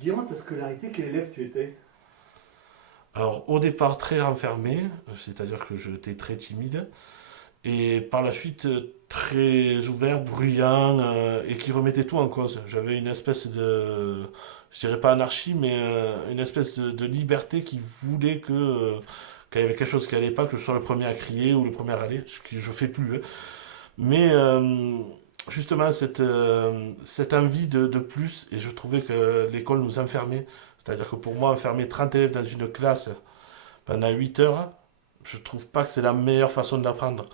Durant ta scolarité, quel élève tu étais? Alors, au départ, très renfermé, c'est-à-dire que j'étais très timide, et par la suite, très ouvert, bruyant, et qui remettait tout en cause. J'avais une espèce de, je dirais pas anarchie, mais une espèce de liberté qui voulait que, quand il y avait quelque chose qui allait pas, que je sois le premier à crier ou le premier à râler, ce que je fais plus, hein. Mais justement, cette envie de plus, et je trouvais que l'école nous enfermait. C'est-à-dire que pour moi, enfermer 30 élèves dans une classe pendant 8 heures, je trouve pas que c'est la meilleure façon d'apprendre.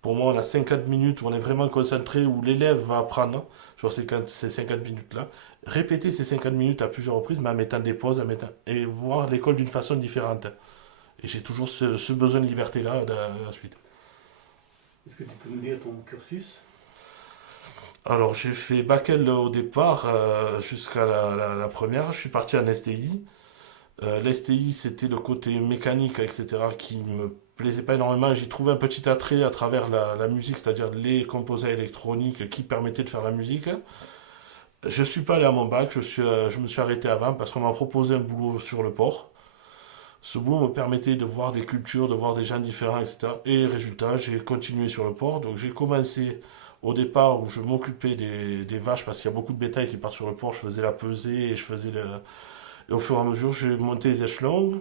Pour moi, on a 50 minutes où on est vraiment concentré, où l'élève va apprendre, sur ces 50 minutes-là. Répéter ces 50 minutes à plusieurs reprises, mais en mettant des pauses, et voir l'école d'une façon différente. Et j'ai toujours ce besoin de liberté-là dans la suite. Est-ce que tu peux nous dire ton cursus? Alors, j'ai fait bac L au départ, jusqu'à la première. Je suis parti en STI. L'STI, c'était le côté mécanique, etc., qui me plaisait pas énormément. J'y trouvais un petit attrait à travers la musique, c'est-à-dire les composants électroniques qui permettaient de faire la musique. Je suis pas allé à mon bac, je me suis arrêté avant parce qu'on m'a proposé un boulot sur le port. Ce boulot me permettait de voir des cultures, de voir des gens différents, etc. Et résultat, j'ai continué sur le port. Donc j'ai commencé au départ où je m'occupais des vaches parce qu'il y a beaucoup de bétail qui part sur le port. Je faisais la pesée et je faisais le... Et au fur et à mesure, j'ai monté les échelons.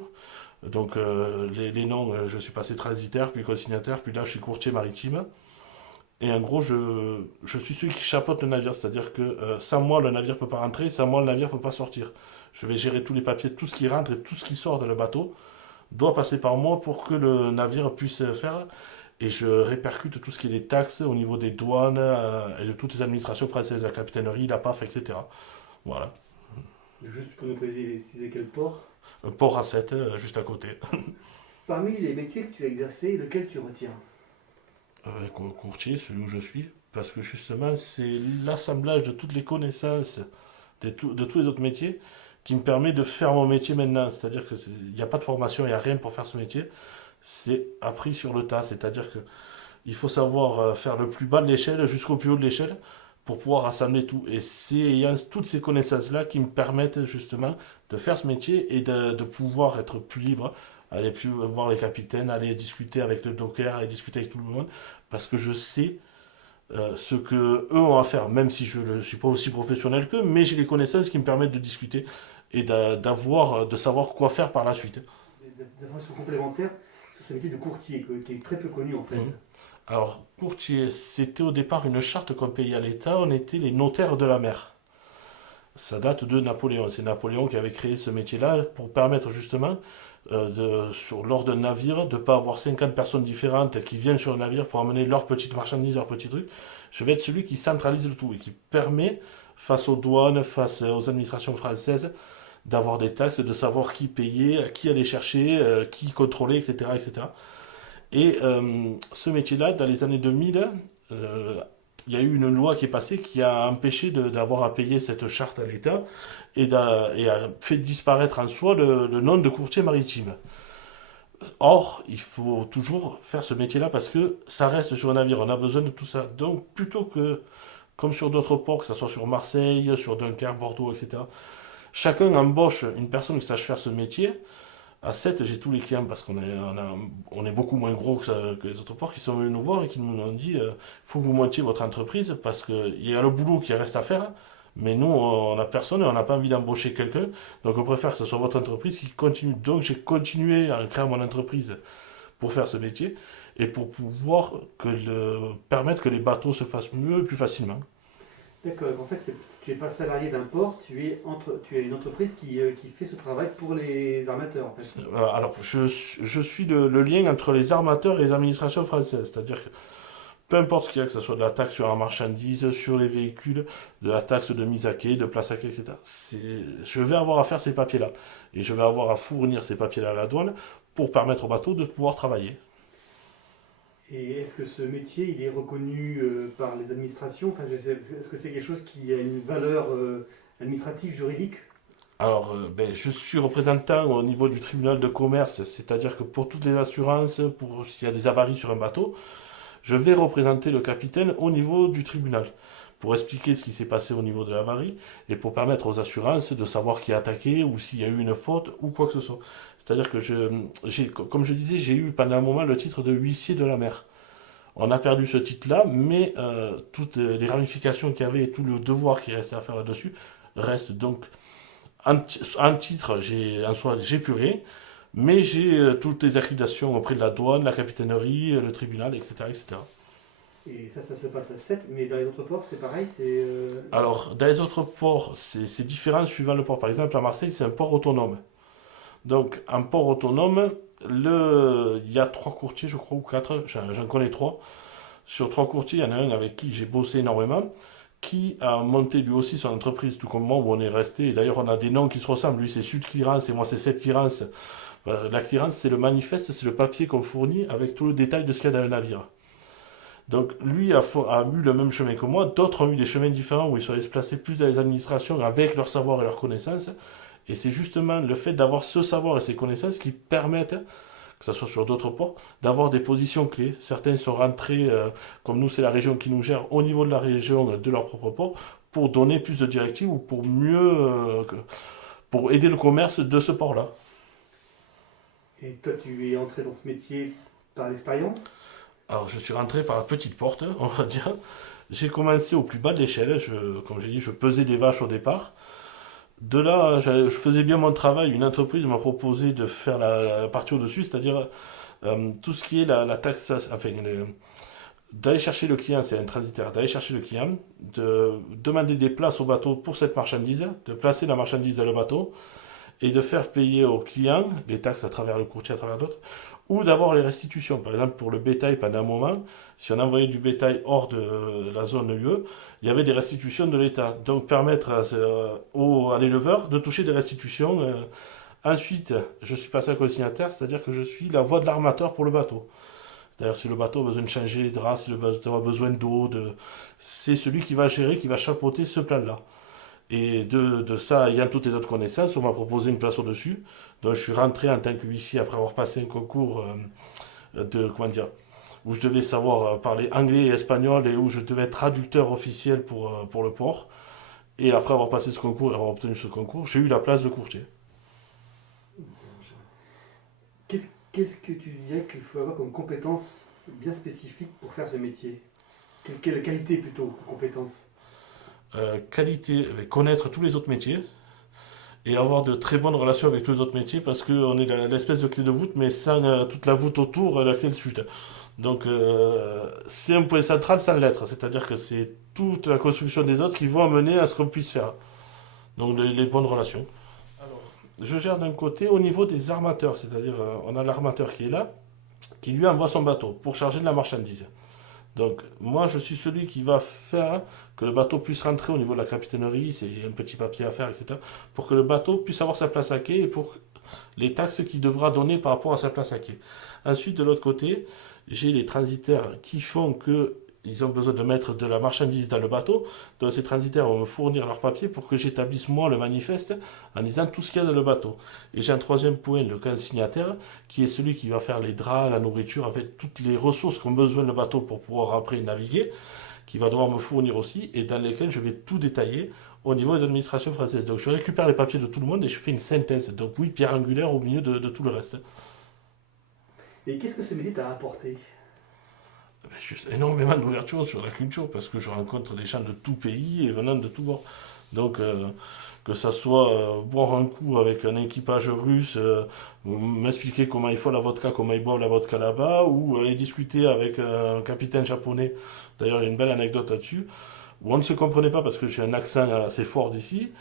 Donc les noms, je suis passé transitaire, puis consignataire, puis là je suis courtier maritime. Et en gros, je suis celui qui chapeaute le navire, c'est-à-dire que sans moi, le navire ne peut pas rentrer, sans moi, le navire ne peut pas sortir. Je vais gérer tous les papiers, tout ce qui rentre et tout ce qui sort de le bateau doit passer par moi pour que le navire puisse faire. Et je répercute tout ce qui est des taxes au niveau des douanes et de toutes les administrations françaises, la capitainerie, la PAF, etc. Voilà. Juste pour nous préciser quel port. Port à 7, juste à côté. Parmi les métiers que tu as exercés, lequel tu retiens? Courtier, celui où je suis, parce que justement, c'est l'assemblage de toutes les connaissances de tous les autres métiers qui me permet de faire mon métier maintenant. C'est-à-dire qu'il n'y a pas de formation, il n'y a rien pour faire ce métier. C'est appris sur le tas. C'est-à-dire que il faut savoir faire le plus bas de l'échelle jusqu'au plus haut de l'échelle pour pouvoir assembler tout. Et c'est ayant toutes ces connaissances-là qui me permettent justement de faire ce métier et de pouvoir être plus libre, aller plus voir les capitaines, aller discuter avec le docker, aller discuter avec tout le monde, parce que je sais ce que eux ont à faire, même si je ne suis pas aussi professionnel qu'eux, mais j'ai les connaissances qui me permettent de discuter et de savoir quoi faire par la suite. Des informations complémentaires sur ce métier de courtier, qui est très peu connu en fait. Mhm. Alors, courtier, c'était au départ une charte qu'on payait à l'État, on était les notaires de la mer. Ça date de Napoléon. C'est Napoléon qui avait créé ce métier-là pour permettre justement, lors d'un navire, de ne pas avoir 50 personnes différentes qui viennent sur le navire pour amener leurs petites marchandises, leurs petits trucs. Je vais être celui qui centralise le tout et qui permet, face aux douanes, face aux administrations françaises, d'avoir des taxes, de savoir qui payer, qui aller chercher, qui contrôler, etc. etc. Et ce métier-là, dans les années 2000, euh, il y a eu une loi qui est passée qui a empêché d'avoir à payer cette charte à l'État et a fait disparaître en soi le nom de courtier maritime. Or, il faut toujours faire ce métier-là parce que ça reste sur un navire, on a besoin de tout ça. Donc, plutôt que, comme sur d'autres ports, que ce soit sur Marseille, sur Dunkerque, Bordeaux, etc., chacun embauche une personne qui sache faire ce métier. À 7, j'ai tous les clients parce on est beaucoup moins gros que les autres ports qui sont venus nous voir et qui nous ont dit faut que vous montiez votre entreprise parce qu'il y a le boulot qui reste à faire, mais nous, on n'a personne et on n'a pas envie d'embaucher quelqu'un. Donc, on préfère que ce soit votre entreprise qui continue. Donc, j'ai continué à créer mon entreprise pour faire ce métier et pour pouvoir permettre que les bateaux se fassent mieux et plus facilement. D'accord, en fait, tu n'es pas salarié d'un port, tu es une entreprise qui fait ce travail pour les armateurs en fait. Alors, je suis le lien entre les armateurs et les administrations françaises. C'est-à-dire que peu importe ce qu'il y a, que ce soit de la taxe sur la marchandise, sur les véhicules, de la taxe de mise à quai, de place à quai, etc. Je vais avoir à faire ces papiers-là. Et je vais avoir à fournir ces papiers-là à la douane pour permettre au bateau de pouvoir travailler. Et est-ce que ce métier, il est reconnu par les administrations? Enfin, est-ce que c'est quelque chose qui a une valeur administrative, juridique? Alors, ben, je suis représentant au niveau du tribunal de commerce, c'est-à-dire que pour toutes les assurances, pour s'il y a des avaries sur un bateau, je vais représenter le capitaine au niveau du tribunal pour expliquer ce qui s'est passé au niveau de l'avarie et pour permettre aux assurances de savoir qui a attaqué ou s'il y a eu une faute ou quoi que ce soit. C'est-à-dire que comme je disais, j'ai eu pendant un moment le titre de huissier de la mer. On a perdu ce titre-là, mais toutes les ramifications qu'il y avait et tout le devoir qui restait à faire là-dessus reste. Donc, un titre, en soi, j'ai plus rien, mais j'ai toutes les accréditations auprès de la douane, la capitainerie, le tribunal, etc., etc. Et ça se passe à 7, mais dans les autres ports, c'est pareil, Alors, dans les autres ports, c'est différent suivant le port. Par exemple, à Marseille, c'est un port autonome. Donc, un port autonome, il y a trois courtiers, je crois, ou quatre, j'en connais trois. Sur trois courtiers, il y en a un avec qui j'ai bossé énormément, qui a monté lui aussi son entreprise, tout comme moi, où on est resté. Et d'ailleurs, on a des noms qui se ressemblent. Lui, c'est Sud Clearance et moi, c'est Sud Clearance. La clearance, c'est le manifeste, c'est le papier qu'on fournit avec tout le détail de ce qu'il y a dans le navire. Donc, lui a eu le même chemin que moi. D'autres ont eu des chemins différents où ils sont allés se placer plus dans les administrations avec leur savoir et leur connaissance. Et c'est justement le fait d'avoir ce savoir et ces connaissances qui permettent, que ce soit sur d'autres ports, d'avoir des positions clés. Certains sont rentrés, comme nous, c'est la région qui nous gère, au niveau de la région de leur propre port, pour donner plus de directives ou pour mieux, pour aider le commerce de ce port-là. Et toi, tu es entré dans ce métier par l'expérience? Alors, je suis rentré par la petite porte, on va dire. J'ai commencé au plus bas de l'échelle. Comme j'ai dit, je pesais des vaches au départ. De là, je faisais bien mon travail. Une entreprise m'a proposé de faire la partie au-dessus, c'est-à-dire tout ce qui est la taxe, enfin, d'aller chercher le client, c'est un transitaire, d'aller chercher le client, de demander des places au bateau pour cette marchandise, de placer la marchandise dans le bateau et de faire payer au client les taxes à travers le courtier, à travers d'autres, ou d'avoir les restitutions. Par exemple, pour le bétail, pendant un moment, si on envoyait du bétail hors de la zone UE, il y avait des restitutions de l'État. Donc permettre à l'éleveur de toucher des restitutions. Ensuite, je suis passé à consignataire, c'est-à-dire que je suis la voix de l'armateur pour le bateau. C'est-à-dire si le bateau a besoin de changer les draps, si le bateau a besoin d'eau, c'est celui qui va gérer, qui va chapeauter ce plan-là. Et de ça, ayant toutes les autres connaissances, on m'a proposé une place au-dessus. Donc je suis rentré en tant que huissier après avoir passé un concours comment dire, où je devais savoir parler anglais et espagnol et où je devais être traducteur officiel pour le port. Et après avoir passé ce concours et avoir obtenu ce concours, j'ai eu la place de courtier. Qu'est-ce que tu dirais qu'il faut avoir comme compétence bien spécifique pour faire ce métier? Quelle qualité plutôt que compétence? Qualité, connaître tous les autres métiers et avoir de très bonnes relations avec tous les autres métiers parce qu'on est l'espèce de clé de voûte, mais sans toute la voûte autour, laquelle suit. Donc c'est un point central sans l'être, c'est-à-dire que c'est toute la construction des autres qui vont amener à ce qu'on puisse faire. Donc les bonnes relations. Alors, je gère d'un côté au niveau des armateurs, c'est-à-dire on a l'armateur qui est là, qui lui envoie son bateau pour charger de la marchandise. Donc moi je suis celui qui va faire que le bateau puisse rentrer au niveau de la capitainerie, c'est un petit papier à faire, etc. Pour que le bateau puisse avoir sa place à quai et pour les taxes qu'il devra donner par rapport à sa place à quai. Ensuite de l'autre côté, j'ai les transitaires qui font que ils ont besoin de mettre de la marchandise dans le bateau. Donc ces transitaires vont me fournir leurs papiers pour que j'établisse moi le manifeste en disant tout ce qu'il y a dans le bateau. Et j'ai un troisième point, le consignataire, qui est celui qui va faire les draps, la nourriture, en fait toutes les ressources qu'ont besoin le bateau pour pouvoir après naviguer, qui va devoir me fournir aussi, et dans lesquels je vais tout détailler au niveau des administrations françaises. Donc je récupère les papiers de tout le monde et je fais une synthèse. Donc oui, pierre angulaire au milieu de tout le reste. Et qu'est-ce que ce métier t'a apporté? Juste énormément d'ouverture sur la culture parce que je rencontre des gens de tout pays et venant de tout bord. Donc, que ça soit boire un coup avec un équipage russe, m'expliquer comment il faut la vodka, comment ils boivent la vodka là-bas, ou aller discuter avec un capitaine japonais. D'ailleurs, il y a une belle anecdote là-dessus, où on ne se comprenait pas parce que j'ai un accent assez fort d'ici.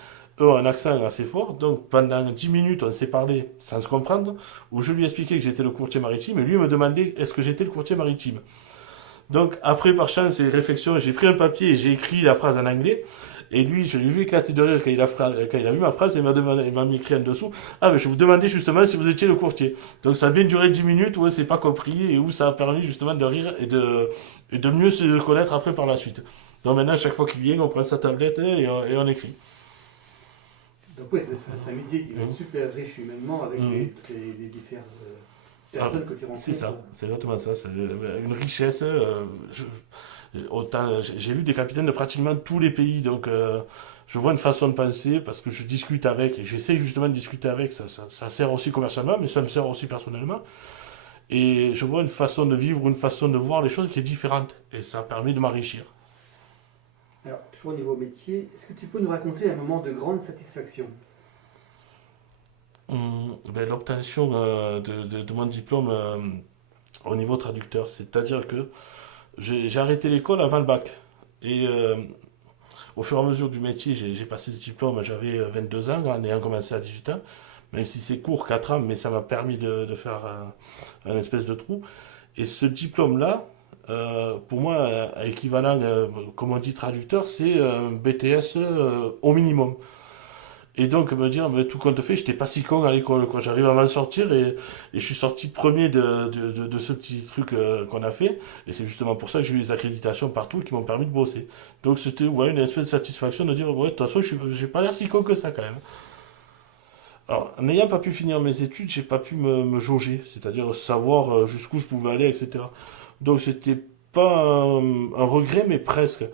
Eux ont un accent assez fort, donc pendant 10 minutes on s'est parlé sans se comprendre, où je lui expliquais que j'étais le courtier maritime et lui me demandait est-ce que j'étais le courtier maritime. Donc, après, par chance et réflexion, j'ai pris un papier et j'ai écrit la phrase en anglais. Et lui, je l'ai vu éclater de rire quand il a vu ma phrase et il m'a mis écrit en dessous. Ah, mais je vous demandais justement si vous étiez le courtier. Donc, ça a bien duré 10 minutes où c'est pas compris et où ça a permis justement de rire et de mieux se connaître après par la suite. Donc, maintenant, chaque fois qu'il vient, on prend sa tablette et on écrit. Donc, oui, c'est un métier qui est super riche humainement avec les différentes personnes que tu rencontres. C'est ça, c'est exactement ça. C'est une richesse. J'ai vu des capitaines de pratiquement tous les pays, donc je vois une façon de penser parce que je discute avec et j'essaie justement de discuter avec. Ça sert aussi commercialement, mais ça me sert aussi personnellement. Et je vois une façon de vivre, une façon de voir les choses qui est différente. Et ça permet de m'enrichir. Alors, toujours au niveau métier, est-ce que tu peux nous raconter un moment de grande satisfaction? Ben, l'obtention de mon diplôme au niveau traducteur, c'est-à-dire que j'ai arrêté l'école avant le bac. Et au fur et à mesure du métier, j'ai passé ce diplôme, j'avais 22 ans en ayant commencé à 18 ans, même si c'est court, 4 ans, mais ça m'a permis de faire un espèce de trou. Et ce diplôme-là, pour moi, équivalent, comme on dit traducteur, c'est un BTS au minimum. Et donc me dire, mais tout compte fait, j'étais pas si con à l'école, quoi. J'arrive à m'en sortir et je suis sorti premier de ce petit truc qu'on a fait. Et c'est justement pour ça que j'ai eu les accréditations partout qui m'ont permis de bosser. Donc c'était ouais, une espèce de satisfaction de dire, ouais, de toute façon, j'ai pas l'air si con que ça quand même. Alors, n'ayant pas pu finir mes études, j'ai pas pu me jauger, c'est-à-dire savoir jusqu'où je pouvais aller, etc. Donc c'était pas un regret, mais presque.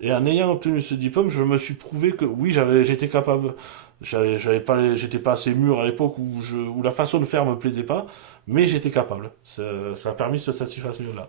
Et en ayant obtenu ce diplôme, je me suis prouvé que oui, j'étais capable. J'étais pas assez mûr à l'époque où la façon de faire me plaisait pas, mais j'étais capable. Ça a permis cette satisfaction-là.